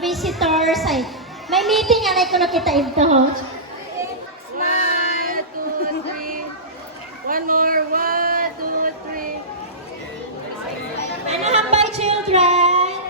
visitors ay may meeting anay kuno kita ito. 1, 2, 3. One more. 1, 2, 3. Ano hambay children?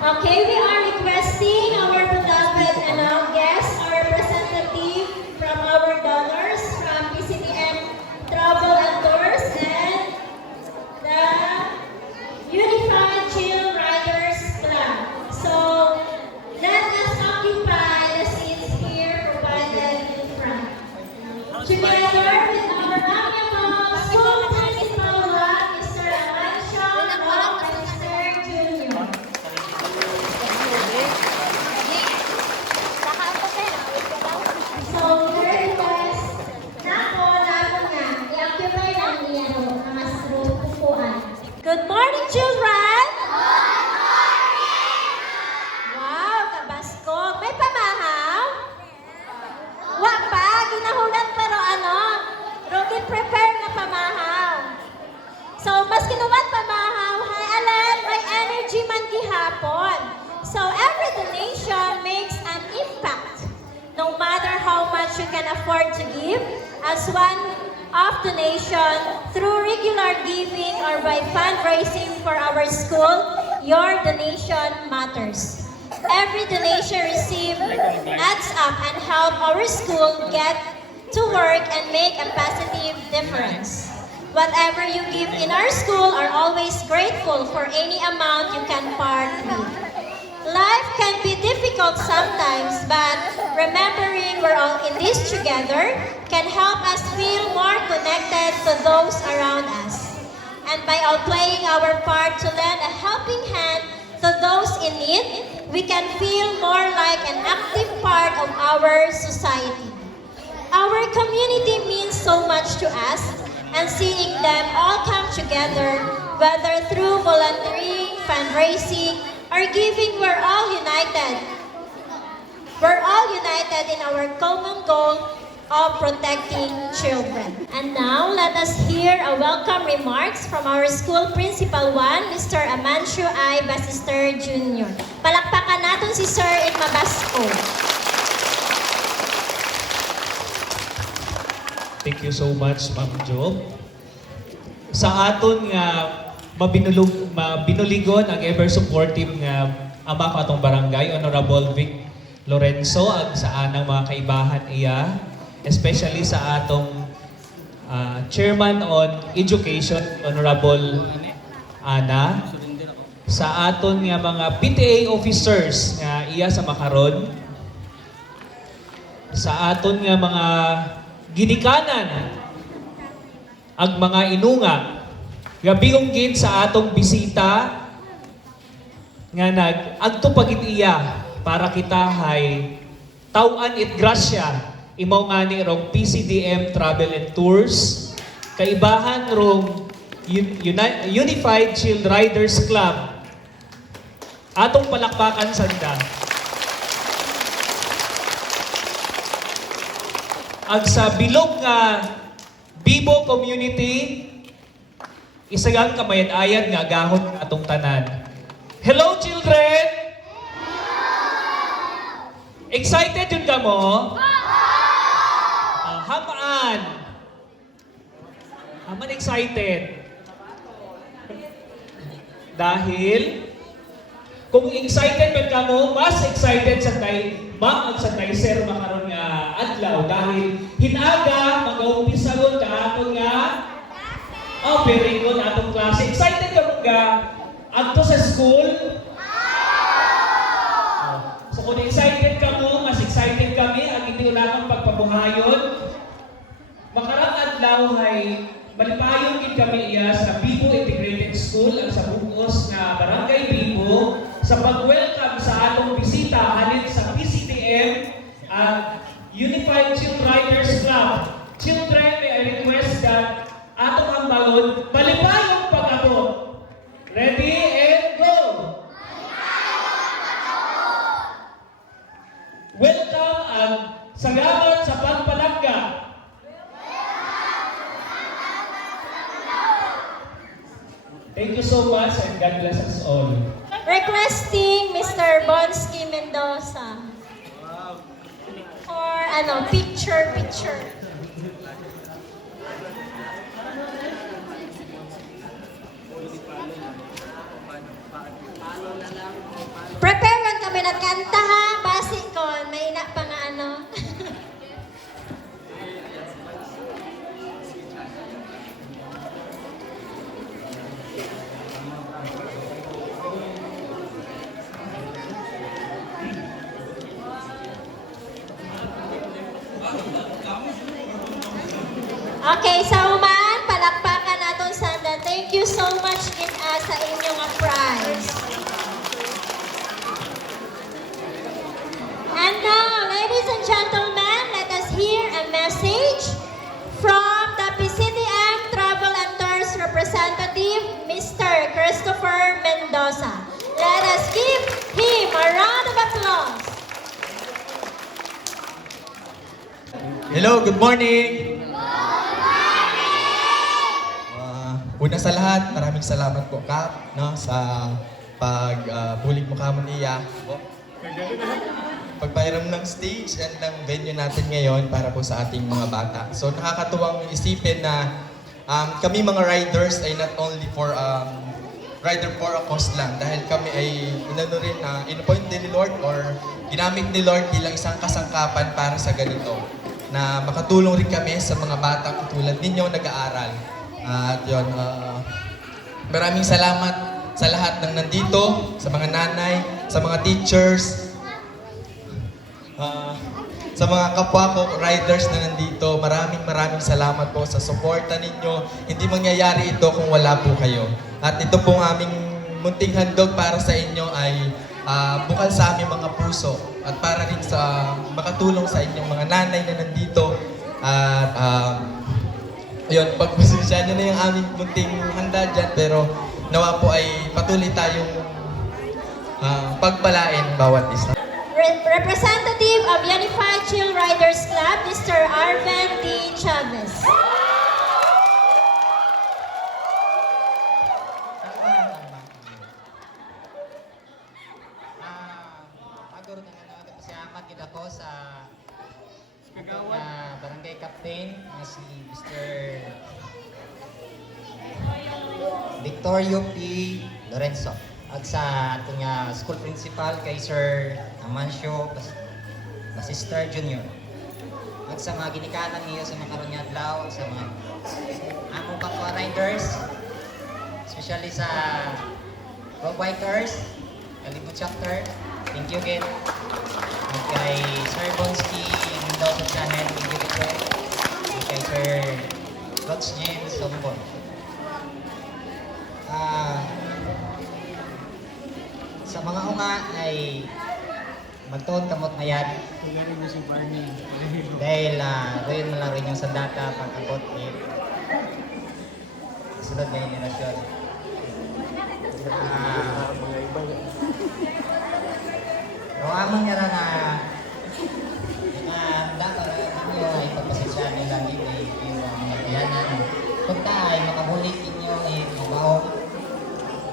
Okay, we are requesting our beloved and our guests, our representative from our donors from PCDM Travel and Tours and the Unified Chill Riders Club. So, let us occupy the seats here provided in front. Together with our amiable school principal, Mr. Amansha Baptista Jr. So, third request, nako nga, i-occupy lang niya na mas upuan. Good morning, children! Good morning! Wow, kabaskog. May pamahaw? Wag pa, ginahulat pero Rugi prepare na pamahaw. So, mas kinuwat pamahaw, hay alam, may energy man gihapon. So, every donation makes an impact. No matter how much you can afford to give, as one-off donation, through regular giving or by fundraising for our school, your donation matters. Every donation received adds up and help our school get to work and make a positive difference. Whatever you give in our school are always grateful for any amount you can part with. Life can be difficult sometimes, but remembering we're all in this together can help us feel more connected to those around us. And by all playing our part to lend a helping hand to those in need, we can feel more like an active part of our society. Our community means so much to us, and seeing them all come together, whether through volunteering, fundraising, or giving, we're all united. We're all united in our common goal of protecting children. And now, let us hear a welcome remarks from our school principal 1, Mr. Amancio I. Basister Jr. Palakpakan natin si Sir Irma Basco. Thank you so much, Ma'am Jo. Sa aton nga mabinuligon ang ever supportive nga ama ko atong barangay, Honorable Vic Lorenzo, ag sa anang mga kaibahan iya, especially sa atong Chairman on Education, Honorable Ana, sa aton nga mga PTA officers nga iya sa makaron, sa aton nga mga ginikanan, ag mga inunga, gabiyong gid sa atong bisita nga nag-adto pagit iya para kita hay tawan it grasya imaw nga ni rong PCDM Travel and Tours kaibahan rong Unified Chill Riders Club. Atong palakpakan sanda. Ag sa bilog nga Bibo community, isagang kamayad-ayad nga gahon atong tanan. Hello, children! Excited yun ka mo? Hamaan. Haman excited. Dahil, kung excited man ka mo, mas excited sa tayo, ag sa tayo sir makaroon nga adlaw. Dahil hinaga, mag-umpisa ron ka atong nga very good atong klase. Excited ka mo ga adto sa school? So kung excited ka mo, mas excited kami ang hindi ulamang pagpabuhayon. Makarang adlaw ay Malipayong gid kami iya sa Bibo Integrated School ang sa bugos nga Barangay Bibo sa pag-welcome sa atong bisita halin sa PCTM at Unified Child Riders Club. Children, may I request that atong ang balon malipayong pag-abot. Ready and go! Welcome and salamat sa pagpalangga. Thank you so much and God bless us all. Requesting Mr. Bonsky Mendoza. For picture. Prepare lang kami na kanta ha, basi ko, may ina pa nga ano. Okay, sa uman, palakpakan naton sanda. Thank you so much din sa inyong prize. And now, ladies and gentlemen, let us hear a message from the PCTM Travel and Tours representative, Mr. Christopher Mendoza. Let us give him a round of applause. Hello, good morning! Una sa lahat, maraming salamat po, Kap, no, sa pagbulig mo kamo niya. Pagpairam ng stage and ng venue natin ngayon para po sa ating mga bata. So nakakatuwang isipin na kami mga riders ay not only for rider for a cause lang dahil kami ay in-appoint din ni Lord or ginamit ni Lord bilang isang kasangkapan para sa ganito na makatulong rin kami sa mga bata tulad ninyo nag-aaral. At yun, maraming salamat sa lahat ng nandito, sa mga nanay, sa mga teachers, sa mga kapwa ko, riders na nandito. Maraming salamat po sa suporta ninyo. Hindi mangyayari ito kung wala po kayo. At ito pong aming munting handog para sa inyo ay bukal sa aming mga puso. At para rin sa makatulong sa inyong mga nanay na nandito. At yun, pagpasensya nyo na yung aming munting handa dyan, pero nawa po ay patuloy tayong pagpalain bawat isa. Representative of Unified Chill Riders Club, Mr. Arven D. Chavez. Maguro na nagpasalamat gid ako sa barangay captain na si Mr. Victorio P. Lorenzo. At sa ating school principal kay Sir Amancio Basister Jr. At sa mga ginikanan niyo sa mga karon nga adlaw, sa mga among kapwa riders, especially sa road bikers, Kalibut chapter, thank you again. At kay Sir Bonsky Mendoza Channel, thank you again. At kay Sir Coach James Sombon. Sa mga unga ay magtuon kamot mayad. Dahil doon mo lang rin yung sandata pag-abot ni sunod na generasyon. Amang nga na dapat ninyo ay pagpasensya nyo lang yung mga kayanan. Punta ay makabulik ninyo ay mabaho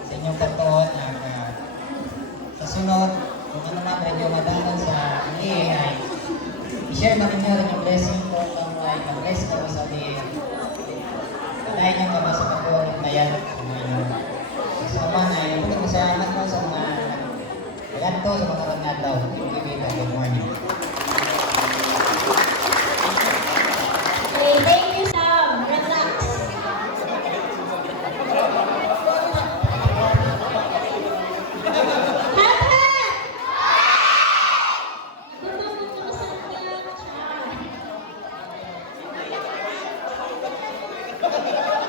sa inyong pagtuon sa sunod, kung ano na rin yung madalan sa AI, i-share na rin nyo rin yung blessing ko ng like, bless ka mo sa AI. Patayin nyo ka ba sa pagkuhan na yan sa mga inyo. Sa mga na, yung masalamat mo sa mga ganito sa mga karangat daw. Good morning. Okay, thank you, Sam. Relax. Happy!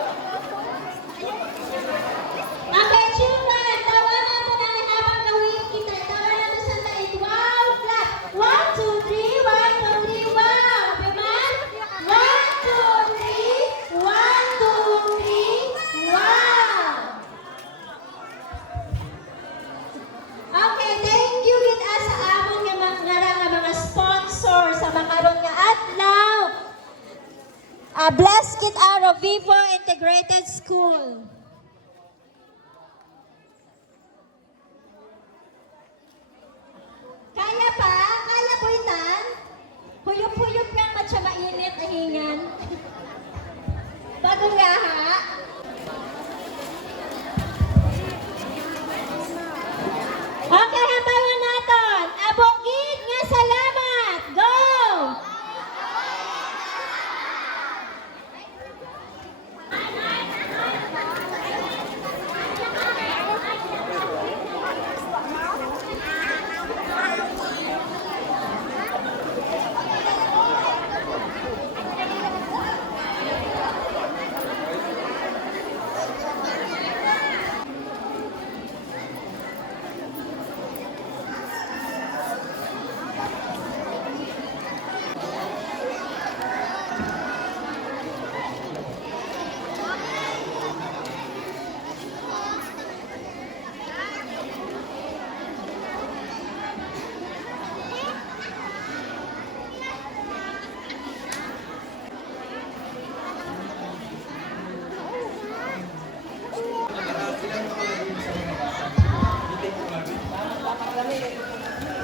Blessed Kid Aro, Vivo Integrated School. Kaya pa? Kaya po itan? Huyop-huyop kang matya mainit ahingan. Bagong gaha. Okay, hambawan natin. Abogid nga salamat. Go!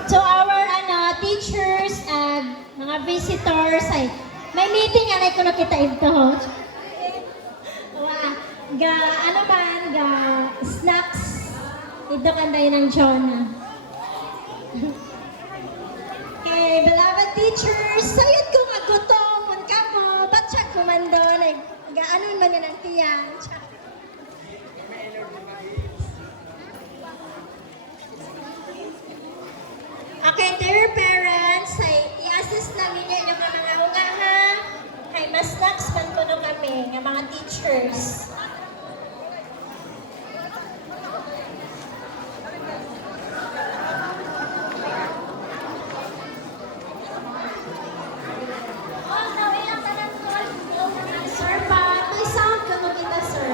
To our teachers and mga visitors, ay may meeting anay ko na kita ito. Ga ano man ga snacks ito kanday ng Jonah. Okay, beloved teachers, sayod ko nga gutom mun ka mo, ba't siya kumando ga anon man yan ang tiyan. Okay, dear parents, ay i-assist namin niya yung mga unga ha. Ay mas snacks man ko no kami, ng mga teachers. Sir pa, may sound ka mo kita, sir.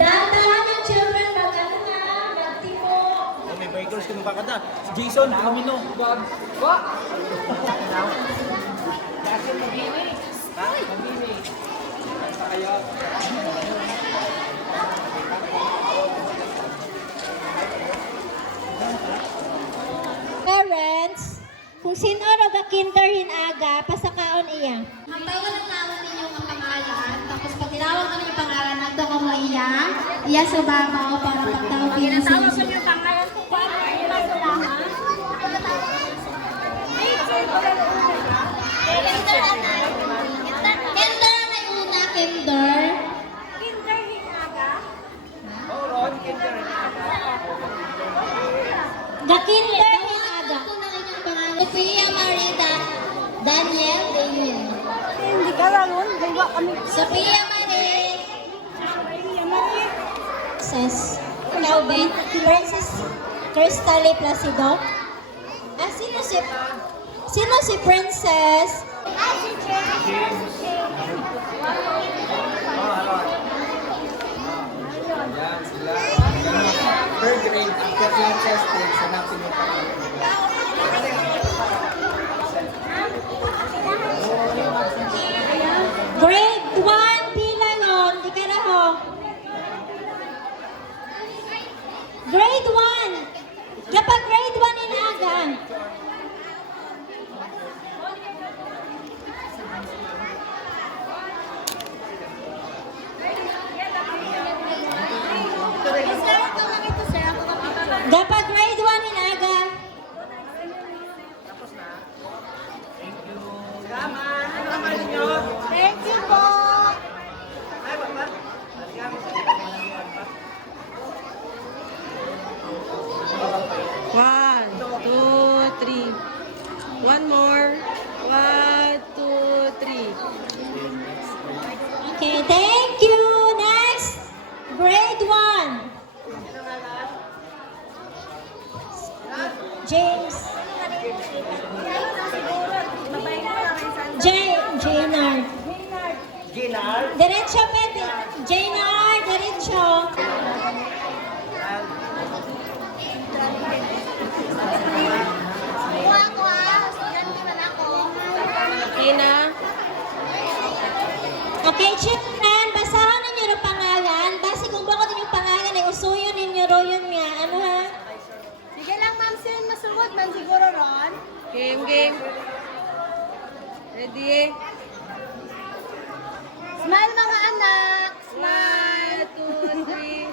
Dahan-dahan yung children, mag-ano na, mag-tipo. May bikers ka magkakata. Si Jason, Camino. Parents, kung sino ro ga kinderhin aga, pasakaon iya. Magtawa ng tawag ninyo ang pangalan, tapos pag tinawag namin yung pangalan, nagdo ko mo iya, iya sa babaw para pagtawag yun sa inyo. yung pangalan ko, paano nila sila, ha? Kinder na una, kinder. Kinderhin aga? Ga kinderhin aga. Ito na rin yung pangalan. Sophia Marita Daniel Daniel. Hindi ka lang, diba kami. Sophia Marie. Princess Calvin, Princess Cristale Placido. Ah, sino si Princess? Third grade, after yung testing, sanapin mo pa. Grade 1, pila yun? Di ka na ho. Grade 1. Kapag grade 1 inaga. Kapag grade 1 inaga. Thank you po. One, two, three. One more. One, two, three. Okay, thank you. Next, grade 1. James. Jaynard. Diretso, pwede. Jaynard, diretso. Kuha ko ah. Ganti man ako. Okay, children, basahan ninyo ng pangalan. Basi kung bakit inyong pangalan ay usuyo ninyo royon nga. Ano ha? Sige lang, ma'am, sin masugod man siguro ron. Game. Ready? Smile mga anak. 1, 2, 3.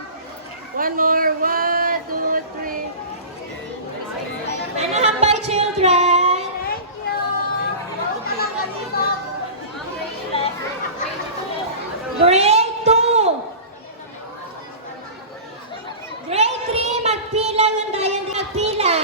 One more. 1, 2, 3. Ano hambay, children? Thank you. Grade 2. Grade 3, magpila yung dayan di magpila.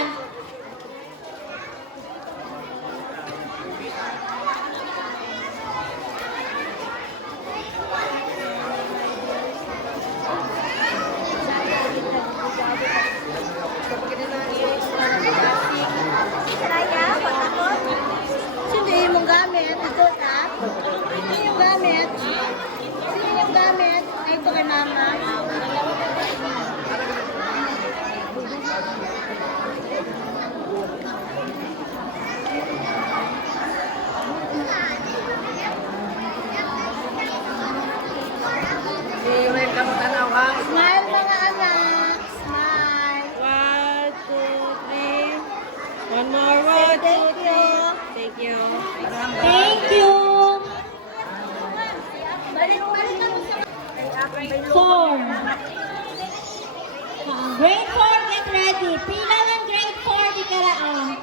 Sino yung gamit? Ito na. Sino yung gamit? Sino yung gamit? Ay, ito kay mama. Smile mga anak. Smile. 1, 2, 3. One more. 1, 2, 3. Thank you. Thank you. Balik ka mo sa... 4. Grade 4, get ready. Pila ng grade 4 di karaan.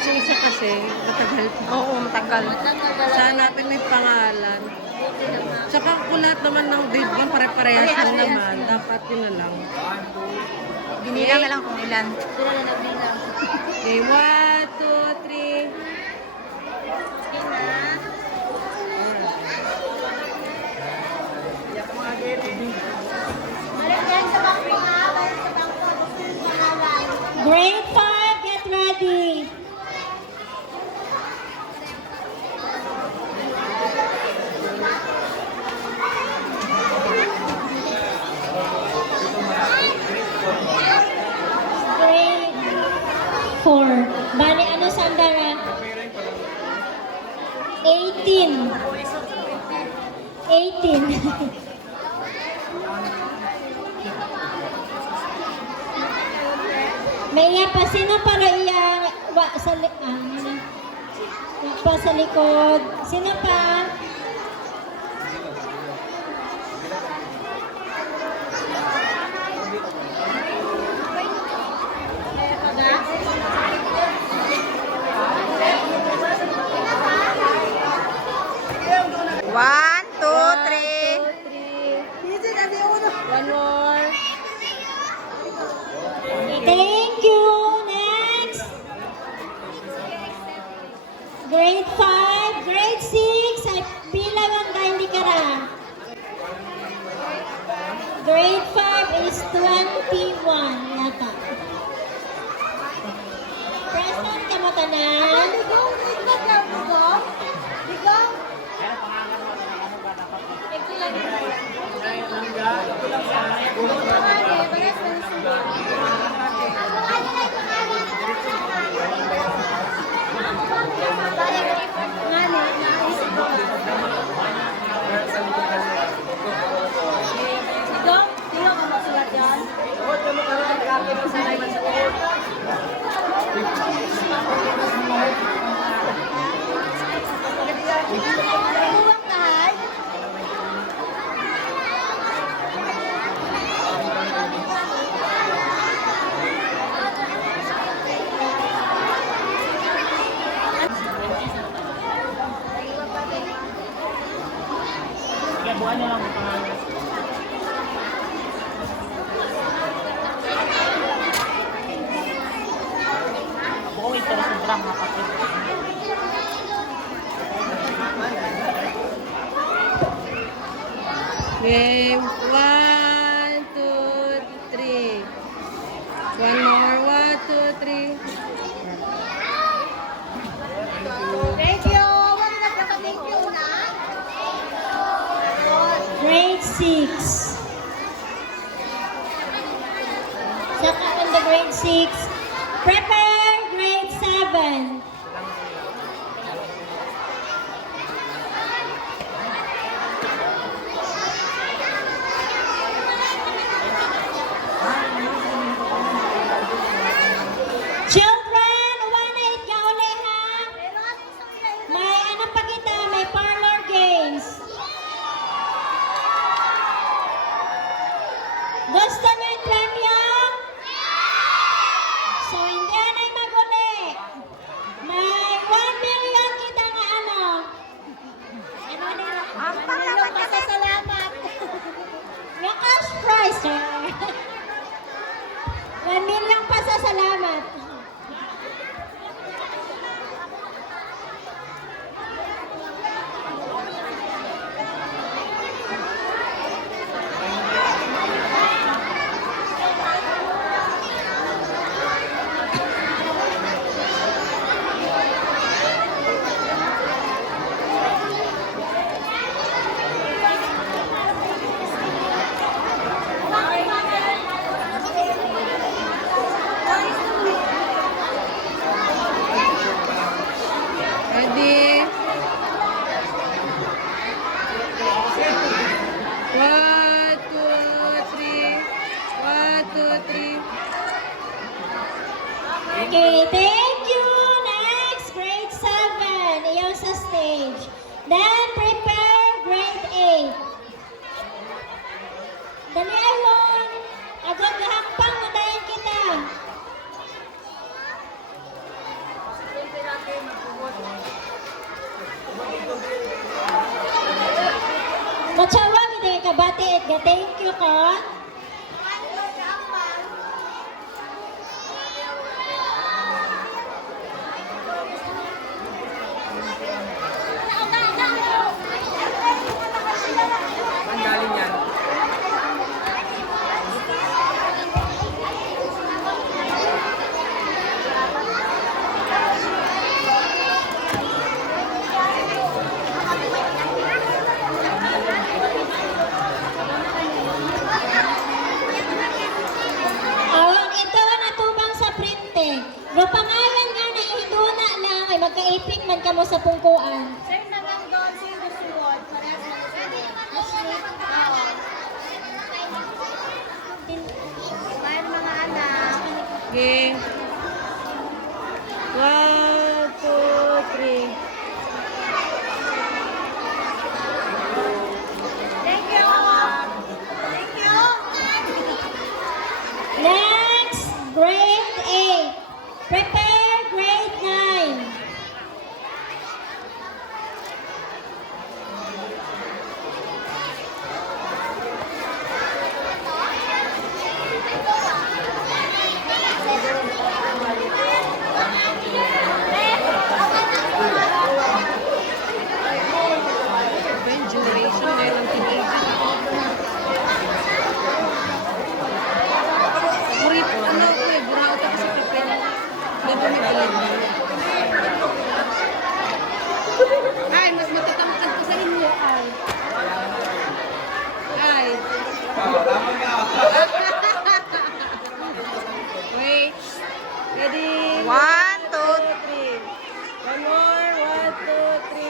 Yung isa kasi, matagal. Oo, matagal. Saan natin may pangalan. Tsaka kung lahat naman ng grade 1, pare-parehas lang naman. Dapat yun na lang. Binilang na lang kung ilan. Okay, 1, 2, 3. Balik yan sa bangko ha. Balik sa bangko. Gusto yung pangalan. Grade 5, get ready. Grade 4. Bali, ano sandara? 18. 18. May iya pa, sino para iya sa pa sa likod? Sino pa? One, two, three. One more. Thank you. Next. Grade 5, grade 6, ay pila lang dahil di ka na. Grade 5 is 21 yata. Present ka mo tanan. Buong ito na sobrang kapatid. Okay, 1, 2, 3. One more, 1, 2, 3. Thank you. Thank you na. Grade 6. Saka on the grade 6. Prepare grade 7. Children, 1-8 ka uli ha. May ano pa kita, may parlor games. Gusto niyo yung premyo? So, hindi na mag-uli. May 1 million kita nga ano. Ano nila? Ang million pasasalamat. Yung cash prize, sir. 1 million pasasalamat. Ready? 1, 2, 3. 1, 2, 3. Okay, thank you. Next, grade 7. Iyon sa stage. Then, prepare grade 8. Dali ayun. Agad gahampang, madayin kita. Matsawag, hindi ka bati at thank you ka. Saan galing yan? Awang ito natubang sa printe. Go pangalan nga na ihinduna lang ay magkaipik man kamo sa pungkuan. Sir na lang doon, sir gusuwod. Bayan mga anak. Okay. 1, 2, 3. Thank you. Thank you. Next, grade 8. Prepare grade 9. Iba yung generation ngayon ng teenager. Murit, ano ko eh, burao tapos sa kapel. Ganda may galing. Ay, mas matatangkad ko sa inyo, ay. Ay. Wait. Ready? 1, 2, 3. One more. 1, 2, 3.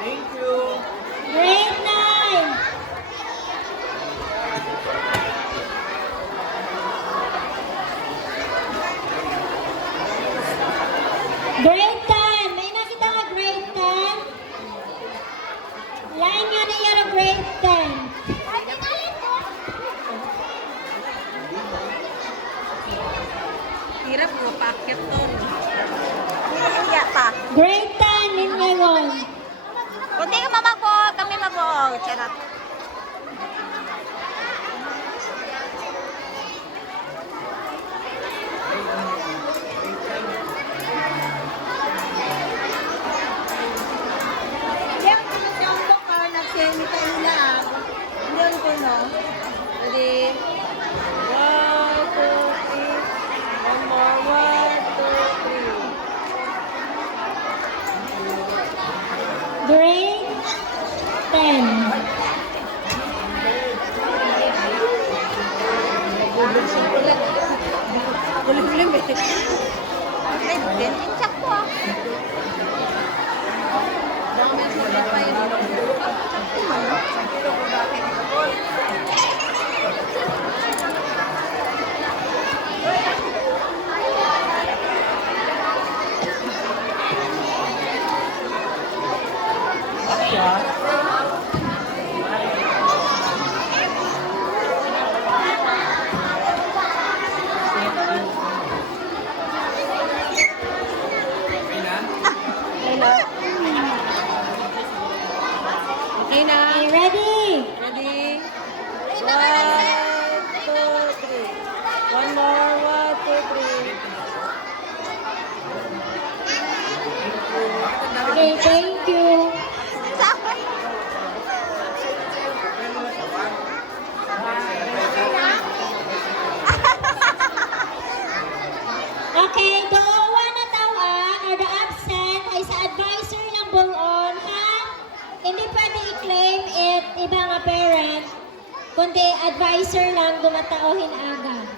Thank you. Grade 9. Grade 10. May nakita nga grade 10? Line nyo na yun ang grade 10. Hirap mo, packet to. Grade 10 din ngayon. Kunti ka mamago, kami mabuo. Charot. Yan, kung saan ko ka nag-send din. Check po. Dami sila pa yun. Okay na. Okay, ready? Ready? 1, 2, 3. One more. 1, 2, 3. Okay, thank you. Okay, the one natawan or the absent ay sa advisor ng bullon, ha? Hindi pwede i-claim it iba nga parent, kundi advisor lang dumatauhin aga.